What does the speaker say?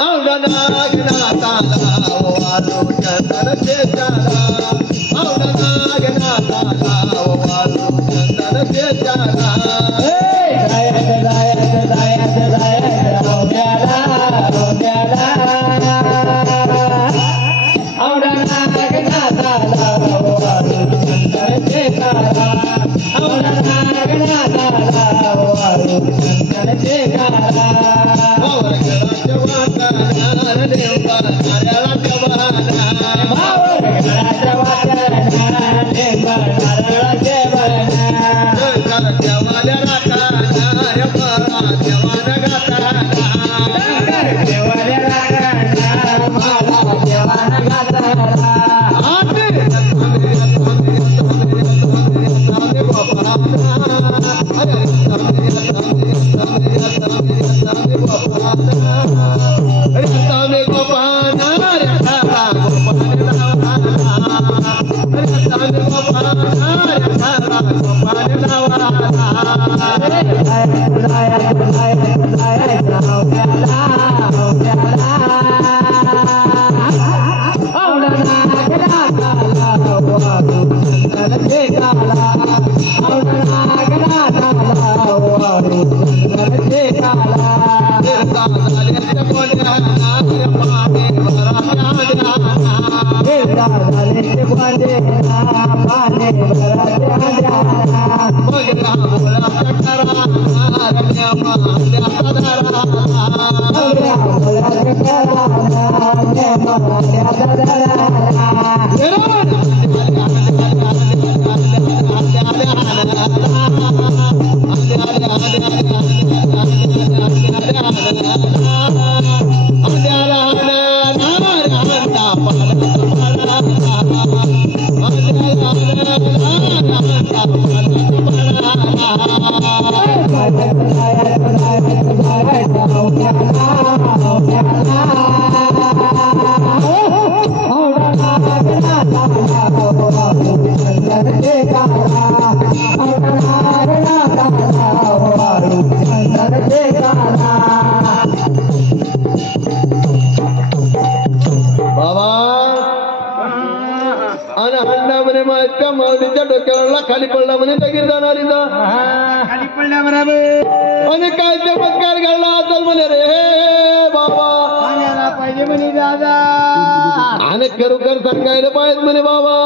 औंढा नागनाथाला वालो चंदनचे चाला औंढा नागनाथाला वालो चंदनचे चाला खाली पडला म्हणे लगेच जाणार खाली पडल्या बरोबर आणि काय चमत्कार घडला असेल म्हणे रे बाबा पाहिजे म्हणे दादा आणि खरोखर सांगायला पाहिजे म्हणे बाबा